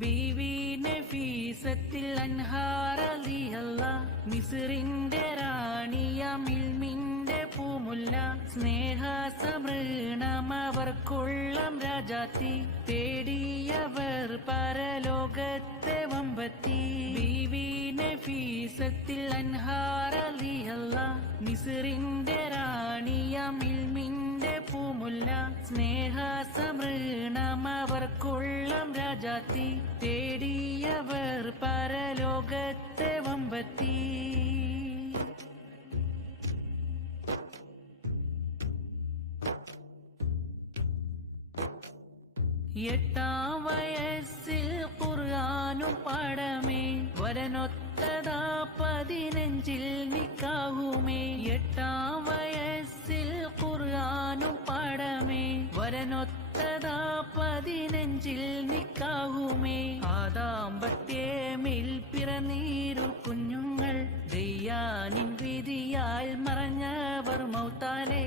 ബീവി നഫീസത്തിൽ അൻഹാർ റളിയല്ലാഹ് മിസ്റിന്റെ റാണിയ മിൽമിന്റെ പൂമുല്ല സ്നേഹ സമൃണമവർക്കുള്ളം രാജാത്തി തേടിയവർ പരലോകത്തെ വമ്പത്തി ബീവി നഫീസത്തിൽ അൻഹാർ റളിയല്ലാഹ് മിസ്റിന്റെ റാണിയ മിൽമിന്റെ പൂമുല്ല സ്നേഹ സമൃണമവർക്കുള്ളം രാജാത്തി തേടിയവർ പരലോകത്തെ വമ്പത്തി എട്ടാം വയസ്സിൽ ഖുർആനും പാടമേ വരനൊത്തതാ 15 നിക്കാഹുമേ എട്ടാം വയസ്സിൽ ഖുർആനും പാടമേ വരനൊത്തതാ 15 നിക്കാഹുമേ ആദാമ്പത്യമേൽ പിറന്നീരു കുഞ്ഞുങ്ങൾ ദയ്യാനിൻ വിധിയാൽ മറഞ്ഞവർ മൗത്താലെ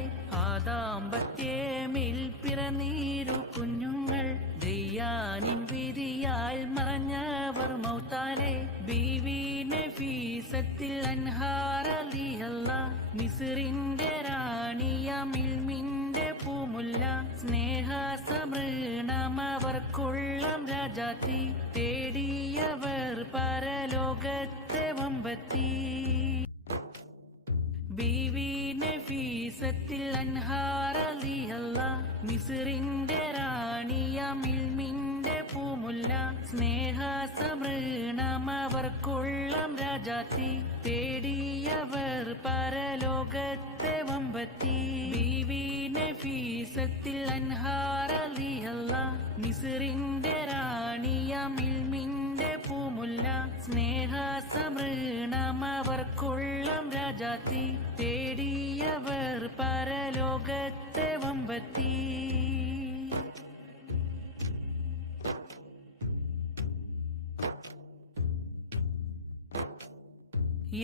ആദാമ്പത്യമേൽ പിറന്നീരു കുഞ്ഞുങ്ങൾ ദയ്യാനിൻ വിധിയാൽ മറഞ്ഞവർ മൗത്താലെ ബീവി നഫീസത്തിൽ അൻഹാർ റളിയല്ലാഹ് മിസ്റിന്റെ റാണിയ മിൽമിന്റെ പൂമുല്ല സ്നേഹ സമൃണമവർക്കുള്ളം രാജാത്തി തേടിയവർ പരലോകത്തെ വമ്പത്തി ബീവി നഫീസത്തിൽ അൻഹാർ റളിയല്ലാഹ് മിസ്റിന്റെ റാണിയ മിൽമിന്റെ പൂമുല്ല സ്നേഹ സമൃണമവർക്കുള്ളം രാജാത്തി തേടിയവർ പരലോകത്തെ വമ്പത്തി ബീവി നഫീസത്തിൽ അൻഹാർ റളിയല്ലാഹ് മിസ്റിന്റെ റാണിയ മിൽമിന്റെ പൂമുല്ല സ്നേഹ സമൃണമവർക്കുള്ളം രാജാത്തി തേടിയവർ പരലോകത്തെ വമ്പത്തി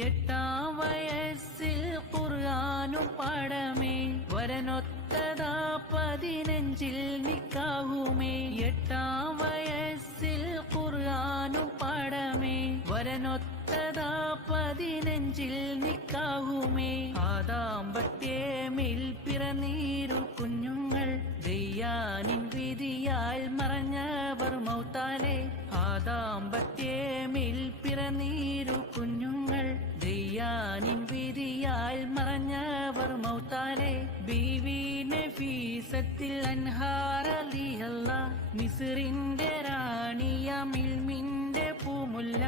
എട്ടാം വയസ്സിൽ ഖുർആനും പാടമേ വരനൊത്തതാ 15 നിക്കാഹുമേ എട്ടാം വയസ്സിൽ ഖുർആനും പാടമേ വരനൊത്തതാ 15 നിക്കാഹുമേ ആദാമ്പത്യമേൽ പിറന്നീരു കുഞ്ഞുങ്ങൾ ദയ്യാനിൻ വിധിയാൽ മറഞ്ഞവർ മൗത്താലെ ആദാമ്പത്യമേൽ പിറന്നീരു കുഞ്ഞുങ്ങൾ ദയ്യാനിൻ വിധിയാൽ മറഞ്ഞവർ മൗത്താലെ ബീവി നഫീസത്തിൽ അൻഹാർ റളിയല്ലാഹ് മിസ്റിന്റെ റാണിയ മിൽമിന്റെ പൂമുല്ല